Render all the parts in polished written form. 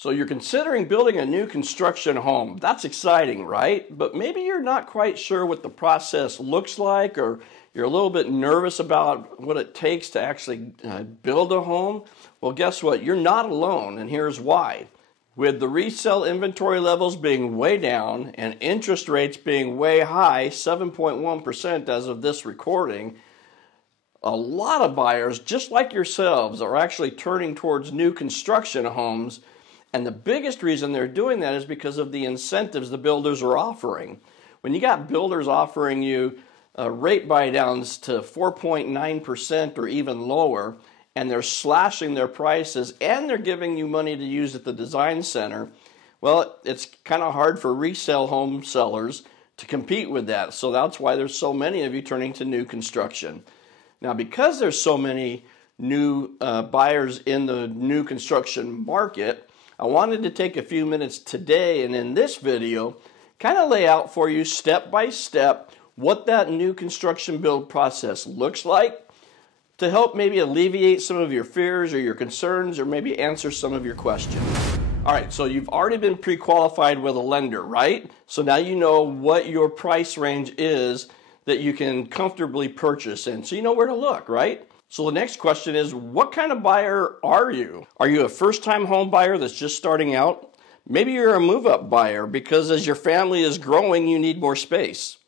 So you're considering building a new construction home. That's exciting, right? But maybe you're not quite sure what the process looks like, or you're a little bit nervous about what it takes to actually build a home. Well, guess what? You're not alone, and here's why. With the resale inventory levels being way down and interest rates being way high, 7.1% as of this recording, a lot of buyers, just like yourselves, are actually turning towards new construction homes. And the biggest reason they're doing that is because of the incentives the builders are offering. When you got builders offering you rate buy-downs to 4.9% or even lower, and they're slashing their prices, and they're giving you money to use at the design center, well, it's kind of hard for resale home sellers to compete with that. So that's why there's so many of you turning to new construction. Now, because there's so many new buyers in the new construction market, I wanted to take a few minutes today and in this video kind of lay out for you step by step what that new construction build process looks like, to help maybe alleviate some of your fears or your concerns, or maybe answer some of your questions. All right, so you've already been pre-qualified with a lender, right? So now you know what your price range is that you can comfortably purchase in. So you know where to look, right? So the next question is, what kind of buyer are you? Are you a first-time home buyer that's just starting out? Maybe you're a move-up buyer because as your family is growing, you need more space.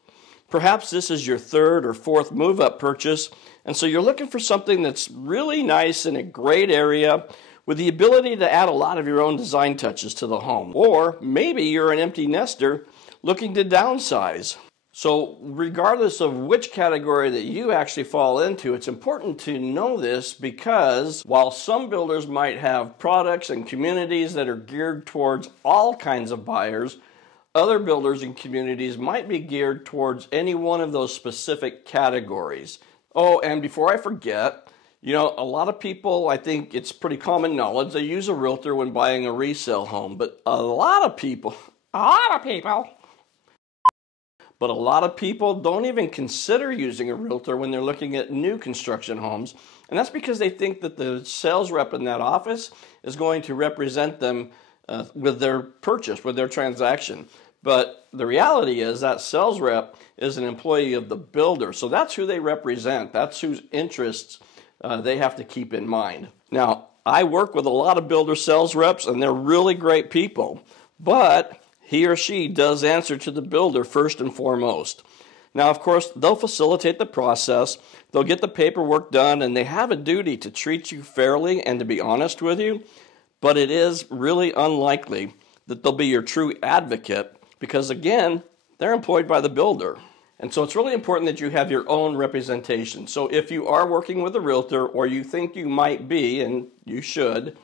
Perhaps this is your third or fourth move-up purchase, and so you're looking for something that's really nice in a great area with the ability to add a lot of your own design touches to the home. Or maybe you're an empty nester looking to downsize. So regardless of which category that you actually fall into, it's important to know this, because while some builders might have products and communities that are geared towards all kinds of buyers, other builders and communities might be geared towards any one of those specific categories. Oh, and before I forget, you know, a lot of people, I think it's pretty common knowledge, they use a realtor when buying a resale home, but a lot of people don't even consider using a realtor when they're looking at new construction homes. And that's because they think that the sales rep in that office is going to represent them with their purchase, with their transaction. But the reality is that sales rep is an employee of the builder. So that's who they represent. That's whose interests they have to keep in mind. Now, I work with a lot of builder sales reps, and they're really great people. But he or she does answer to the builder first and foremost. Now, of course, they'll facilitate the process. They'll get the paperwork done, and they have a duty to treat you fairly and to be honest with you. But it is really unlikely that they'll be your true advocate because, again, they're employed by the builder. And so it's really important that you have your own representation. So if you are working with a realtor, or you think you might be, and you should,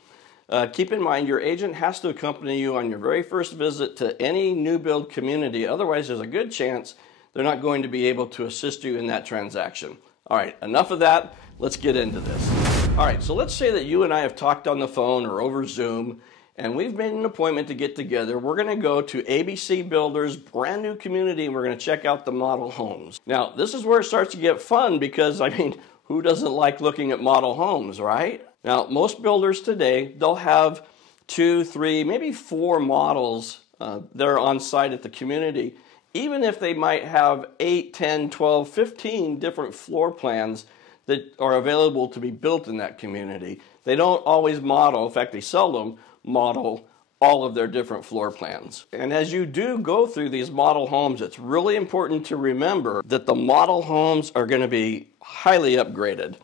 keep in mind your agent has to accompany you on your very first visit to any new build community. Otherwise, there's a good chance they're not going to be able to assist you in that transaction. All right, enough of that. Let's get into this. All right, so let's say that you and I have talked on the phone or over Zoom, and we've made an appointment to get together. We're going to go to ABC Builders' brand new community, and we're going to check out the model homes. Now, this is where it starts to get fun because, I mean, who doesn't like looking at model homes, right? Now, most builders today, they'll have 2, 3, maybe 4 models that are on site at the community, even if they might have 8, 10, 12, 15 different floor plans that are available to be built in that community. They don't always model, in fact, they seldom model all of their different floor plans. And as you do go through these model homes, it's really important to remember that the model homes are going to be highly upgraded,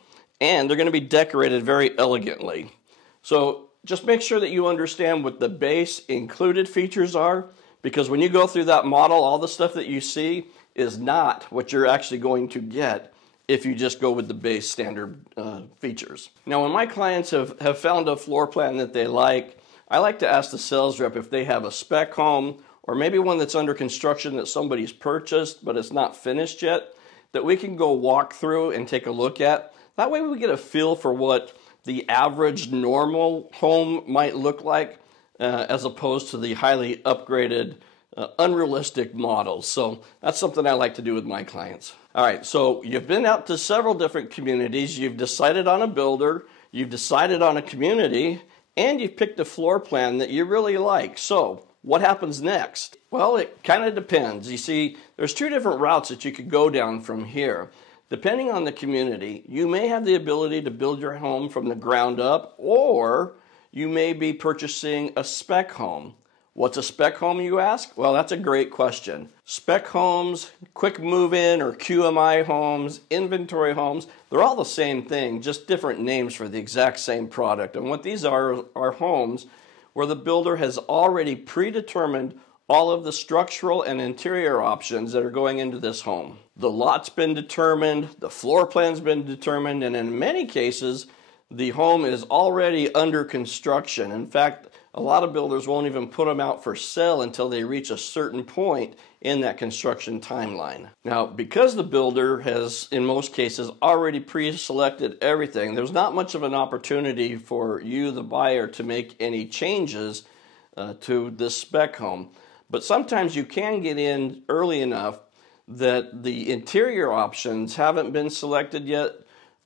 and they're going to be decorated very elegantly. So just make sure that you understand what the base included features are, because when you go through that model, all the stuff that you see is not what you're actually going to get if you just go with the base standard features. Now, when my clients have found a floor plan that they like, I like to ask the sales rep if they have a spec home, or maybe one that's under construction that somebody's purchased but it's not finished yet, that we can go walk through and take a look at. That way we get a feel for what the average normal home might look like as opposed to the highly upgraded, unrealistic models. So that's something I like to do with my clients. All right, so you've been out to several different communities, you've decided on a builder, you've decided on a community, and you've picked a floor plan that you really like. So what happens next? Well, it kind of depends. You see, there's two different routes that you could go down from here. Depending on the community, you may have the ability to build your home from the ground up, or you may be purchasing a spec home. What's a spec home, you ask? Well, that's a great question. Spec homes, quick move-in or QMI homes, inventory homes, they're all the same thing, just different names for the exact same product. And what these are homes where the builder has already predetermined all of the structural and interior options that are going into this home. The lot's been determined, the floor plan's been determined, and in many cases, the home is already under construction. In fact, a lot of builders won't even put them out for sale until they reach a certain point in that construction timeline. Now, because the builder has, in most cases, already pre-selected everything, there's not much of an opportunity for you, the buyer, to make any changes to this spec home. But sometimes you can get in early enough that the interior options haven't been selected yet,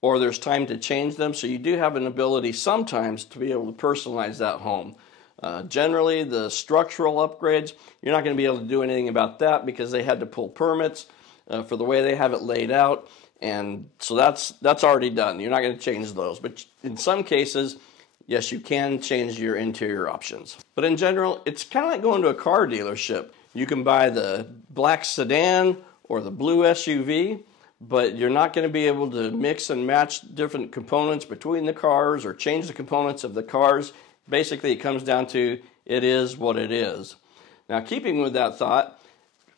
or there's time to change them, so you do have an ability sometimes to be able to personalize that home. Generally, the structural upgrades, you're not going to be able to do anything about that because they had to pull permits for the way they have it laid out, and so that's already done. You're not going to change those, but in some cases, yes, you can change your interior options. But in general, it's kind of like going to a car dealership. You can buy the black sedan or the blue SUV, but you're not going to be able to mix and match different components between the cars or change the components of the cars. Basically, it comes down to it is what it is. Now, keeping with that thought,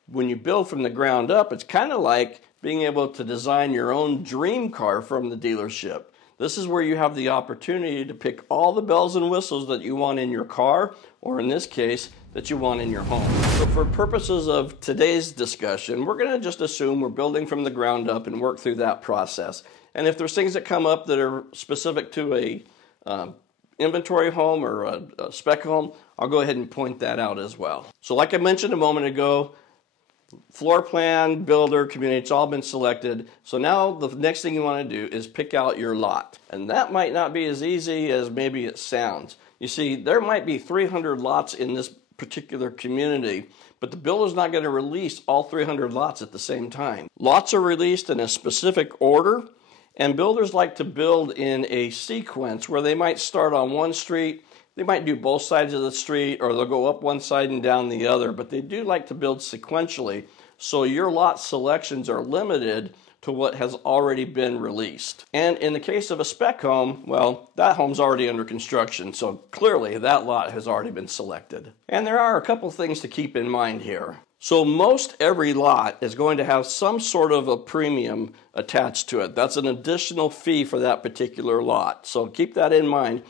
when you build from the ground up, it's kind of like being able to design your own dream car from the dealership. This is where you have the opportunity to pick all the bells and whistles that you want in your car, or in this case, that you want in your home. So for purposes of today's discussion, we're going to just assume we're building from the ground up and work through that process. And if there's things that come up that are specific to a inventory home or a spec home, I'll go ahead and point that out as well. So like I mentioned a moment ago, floor plan, builder, community, it's all been selected. So now the next thing you want to do is pick out your lot. And that might not be as easy as maybe it sounds. You see, there might be 300 lots in this particular community, but the builder's not going to release all 300 lots at the same time. Lots are released in a specific order, and builders like to build in a sequence where they might start on one street, they might do both sides of the street, or they'll go up one side and down the other, but they do like to build sequentially, so your lot selections are limited to what has already been released. And in the case of a spec home, well, that home's already under construction, so clearly that lot has already been selected. And there are a couple things to keep in mind here. So most every lot is going to have some sort of a premium attached to it. That's an additional fee for that particular lot. So keep that in mind.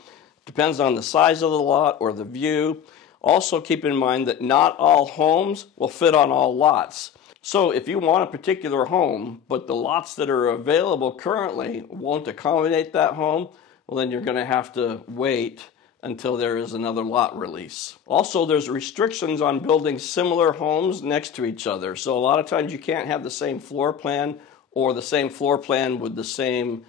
Depends on the size of the lot or the view. Also keep in mind that not all homes will fit on all lots. So if you want a particular home, but the lots that are available currently won't accommodate that home, well, then you're going to have to wait until there is another lot release. Also, there's restrictions on building similar homes next to each other. So a lot of times you can't have the same floor plan or the same floor plan with the same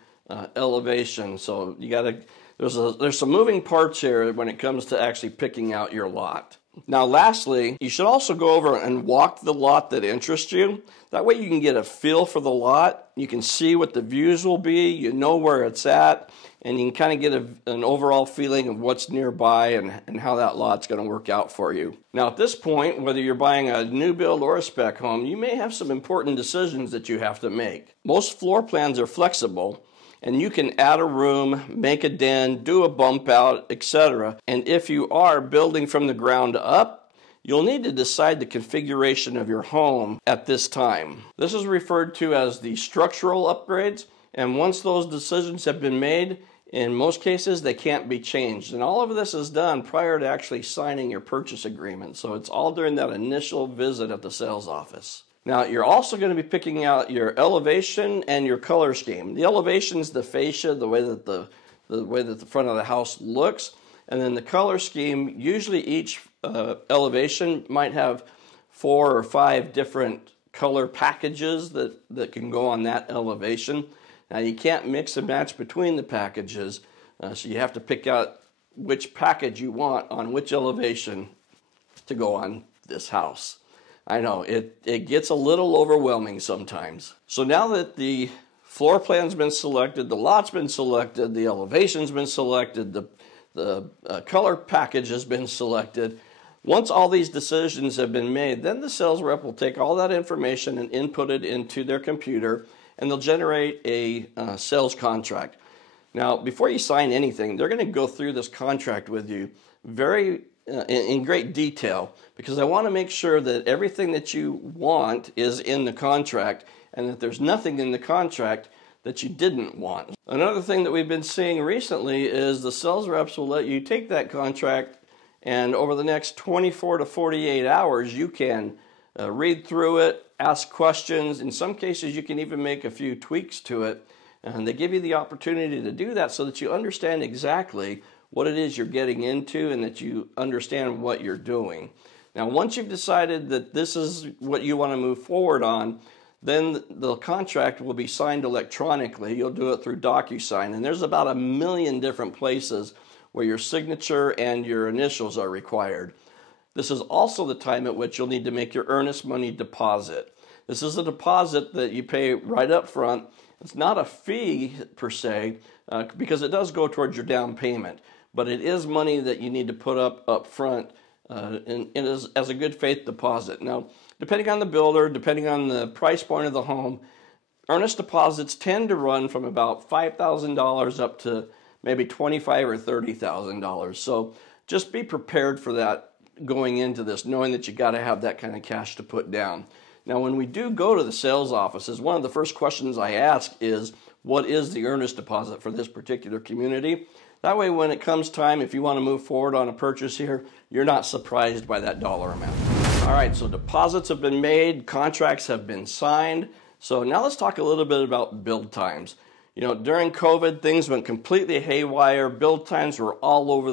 elevation. So you got to, there's some moving parts here when it comes to actually picking out your lot. Now, lastly, you should also go over and walk the lot that interests you. That way you can get a feel for the lot. You can see what the views will be. You know where it's at. And you can kind of get an overall feeling of what's nearby and how that lot's going to work out for you. Now, at this point, whether you're buying a new build or a spec home, you may have some important decisions that you have to make. Most floor plans are flexible, and you can add a room, make a den, do a bump out, etc. And if you are building from the ground up, you'll need to decide the configuration of your home at this time. This is referred to as the structural upgrades, and once those decisions have been made, in most cases, they can't be changed. And all of this is done prior to actually signing your purchase agreement. So it's all during that initial visit at the sales office. Now, you're also going to be picking out your elevation and your color scheme. The elevation is the fascia, the way that the front of the house looks. And then the color scheme, usually each elevation might have 4 or 5 different color packages that can go on that elevation. Now, you can't mix and match between the packages, so you have to pick out which package you want on which elevation to go on this house. I know, it gets a little overwhelming sometimes. So now that the floor plan's been selected, the lot's been selected, the elevation's been selected, the color package has been selected, once all these decisions have been made, then the sales rep will take all that information and input it into their computer, and they'll generate a sales contract. Now, before you sign anything, they're going to go through this contract with you in great detail, because I want to make sure that everything that you want is in the contract and that there's nothing in the contract that you didn't want. Another thing that we've been seeing recently is the sales reps will let you take that contract, and over the next 24 to 48 hours you can read through it, ask questions. In some cases you can even make a few tweaks to it, and they give you the opportunity to do that so that you understand exactly what it is you're getting into and that you understand what you're doing. Now, once you've decided that this is what you want to move forward on, then the contract will be signed electronically. You'll do it through DocuSign, and there's about 1 million different places where your signature and your initials are required. This is also the time at which you'll need to make your earnest money deposit. This is a deposit that you pay right up front. It's not a fee per se, because it does go towards your down payment, but it is money that you need to put up front as a good faith deposit. Now, depending on the builder, depending on the price point of the home, earnest deposits tend to run from about $5,000 up to maybe $25,000 or $30,000. So just be prepared for that going into this, knowing that you got to have that kind of cash to put down. Now, when we do go to the sales offices, one of the first questions I ask is, what is the earnest deposit for this particular community? That way, when it comes time, if you want to move forward on a purchase here, you're not surprised by that dollar amount. All right, so deposits have been made, contracts have been signed. So now let's talk a little bit about build times. You know, during COVID, things went completely haywire. Build times were all over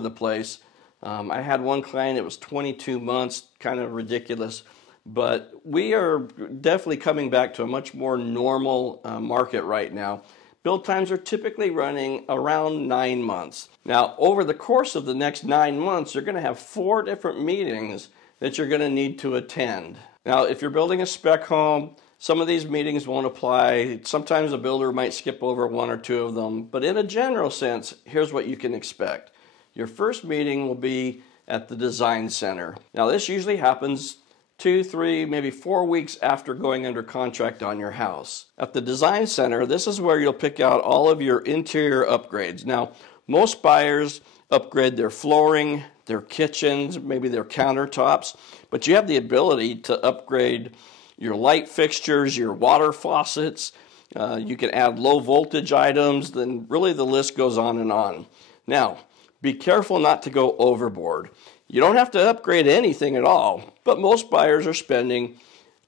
the place. I had one client, it was 22 months, kind of ridiculous. But we are definitely coming back to a much more normal market right now. Build times are typically running around 9 months. Now, over the course of the next 9 months, you're going to have 4 different meetings that you're going to need to attend. Now, if you're building a spec home, some of these meetings won't apply. Sometimes a builder might skip over 1 or 2 of them. But in a general sense, here's what you can expect. Your first meeting will be at the design center. Now, this usually happens 2, 3, maybe 4 weeks after going under contract on your house. At the design center, this is where you'll pick out all of your interior upgrades. Now, most buyers upgrade their flooring, their kitchens, maybe their countertops, but you have the ability to upgrade your light fixtures, your water faucets. You can add low voltage items, then really the list goes on and on. Now, be careful not to go overboard. You don't have to upgrade anything at all, but most buyers are spending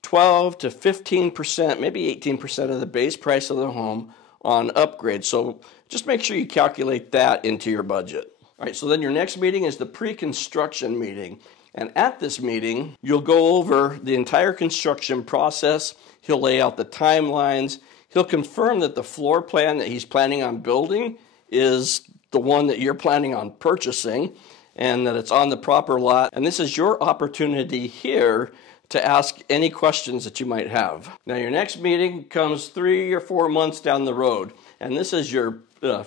12 to 15%, maybe 18% of the base price of the home on upgrades. So just make sure you calculate that into your budget. All right, so then your next meeting is the pre-construction meeting. And at this meeting, you'll go over the entire construction process. He'll lay out the timelines. He'll confirm that the floor plan that he's planning on building is the one that you're planning on purchasing, and that it's on the proper lot. And this is your opportunity here to ask any questions that you might have. Now, your next meeting comes 3 or 4 months down the road, and this is your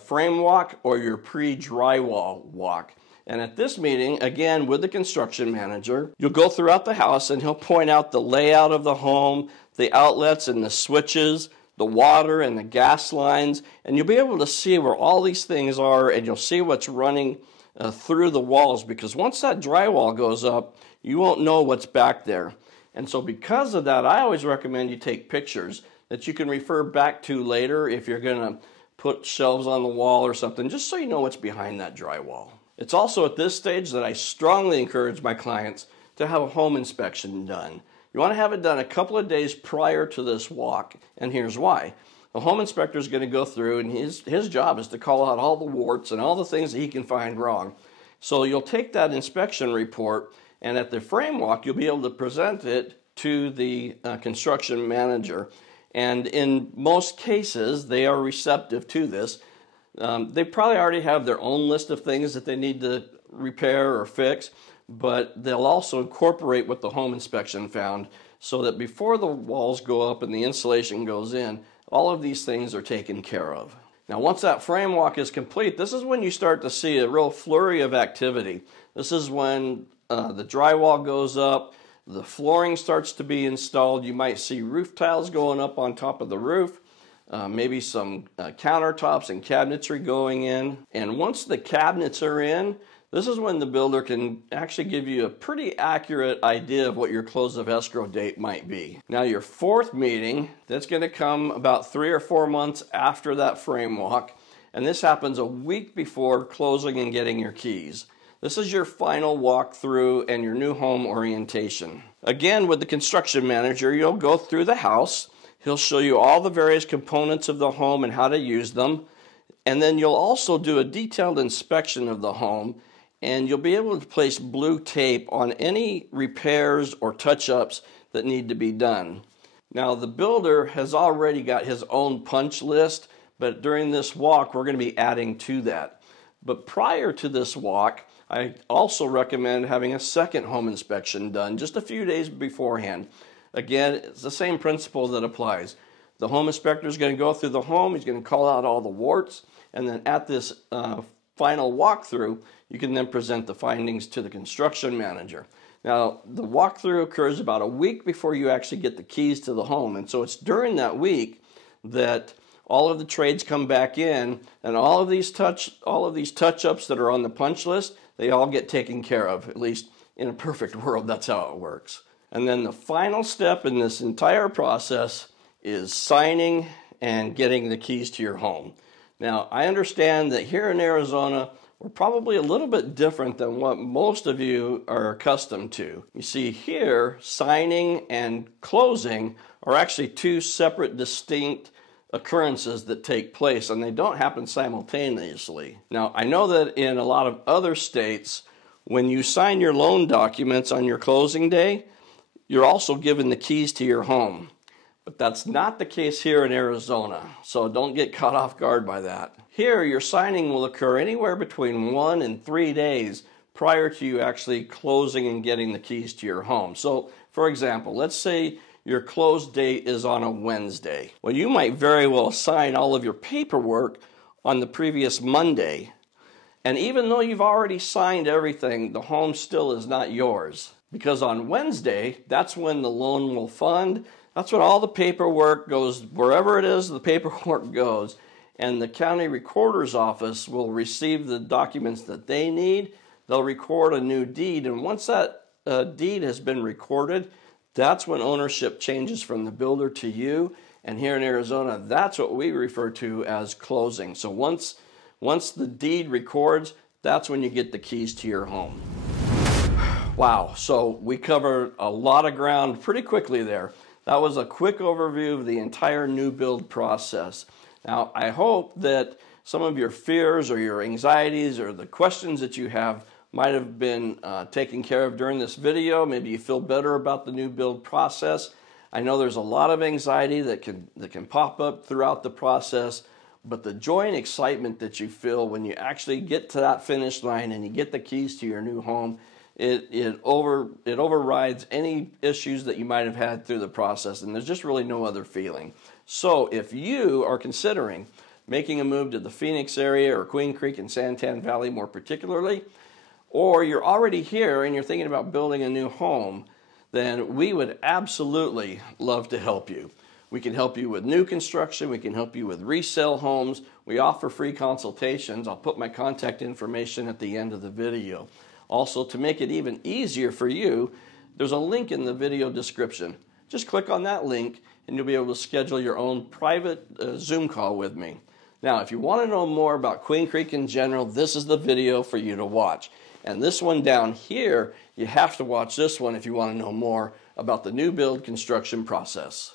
frame walk or your pre-drywall walk. And at this meeting, again, with the construction manager, you'll go throughout the house and he'll point out the layout of the home, the outlets and the switches, the water and the gas lines, and you'll be able to see where all these things are, and you'll see what's running through the walls, because once that drywall goes up, you won't know what's back there. And so because of that, I always recommend you take pictures that you can refer back to later if you're going to put shelves on the wall or something, just so you know what's behind that drywall. It's also at this stage that I strongly encourage my clients to have a home inspection done. You want to have it done a couple of days prior to this walk, and here's why. The home inspector is going to go through, and his job is to call out all the warts and all the things that he can find wrong. So you'll take that inspection report, and at the frame walk, you'll be able to present it to the construction manager. And in most cases, they are receptive to this. They probably already have their own list of things that they need to repair or fix, but they'll also incorporate what the home inspection found so that before the walls go up and the insulation goes in, all of these things are taken care of. Now, once that frame walk is complete, this is when you start to see a real flurry of activity. This is when the drywall goes up, the flooring starts to be installed. You might see roof tiles going up on top of the roof, maybe some countertops and cabinetry going in. And once the cabinets are in, this is when the builder can actually give you a pretty accurate idea of what your close of escrow date might be. Now, your fourth meeting, that's going to come about 3 or 4 months after that frame walk, and this happens a week before closing and getting your keys. This is your final walkthrough and your new home orientation. Again, with the construction manager, you'll go through the house. He'll show you all the various components of the home and how to use them. And then you'll also do a detailed inspection of the home, and you'll be able to place blue tape on any repairs or touch-ups that need to be done. Now, the builder has already got his own punch list, but during this walk, we're going to be adding to that. But prior to this walk, I also recommend having a second home inspection done just a few days beforehand. Again, it's the same principle that applies. The home inspector is going to go through the home, he's going to call out all the warts, and then at this final walkthrough, you can then present the findings to the construction manager. Now, the walkthrough occurs about a week before you actually get the keys to the home, and so it's during that week that all of the trades come back in, and all of these touch-ups that are on the punch list, they all get taken care of. At least in a perfect world, that's how it works. And then the final step in this entire process is signing and getting the keys to your home. Now, I understand that here in Arizona, we're probably a little bit different than what most of you are accustomed to. You see, here, signing and closing are actually two separate, distinct occurrences that take place, and they don't happen simultaneously. Now, I know that in a lot of other states, when you sign your loan documents on your closing day, you're also given the keys to your home. But that's not the case here in Arizona, so don't get caught off guard by that. Here, your signing will occur anywhere between 1 and 3 days prior to you actually closing and getting the keys to your home. So, for example, let's say your close date is on a Wednesday. Well, you might very well sign all of your paperwork on the previous Monday. And even though you've already signed everything, the home still is not yours. Because on Wednesday, that's when the loan will fund. That's when all the paperwork goes, wherever it is, the paperwork goes. And the county recorder's office will receive the documents that they need. They'll record a new deed. And once that deed has been recorded, that's when ownership changes from the builder to you. And here in Arizona, that's what we refer to as closing. So once the deed records, that's when you get the keys to your home. Wow, so we covered a lot of ground pretty quickly there. That was a quick overview of the entire new build process. Now, I hope that some of your fears or your anxieties or the questions that you have might have been taken care of during this video. Maybe you feel better about the new build process. I know there's a lot of anxiety that can pop up throughout the process, but the joy and excitement that you feel when you actually get to that finish line and you get the keys to your new home, it overrides any issues that you might have had through the process, and there's just really no other feeling. So if you are considering making a move to the Phoenix area or Queen Creek and Santan Valley more particularly, or you're already here and you're thinking about building a new home, then we would absolutely love to help you. We can help you with new construction. We can help you with resale homes. We offer free consultations. I'll put my contact information at the end of the video. Also, to make it even easier for you, there's a link in the video description. Just click on that link and you'll be able to schedule your own private Zoom call with me. Now, if you want to know more about Queen Creek in general, this is the video for you to watch. And this one down here, you have to watch this one if you want to know more about the new build construction process.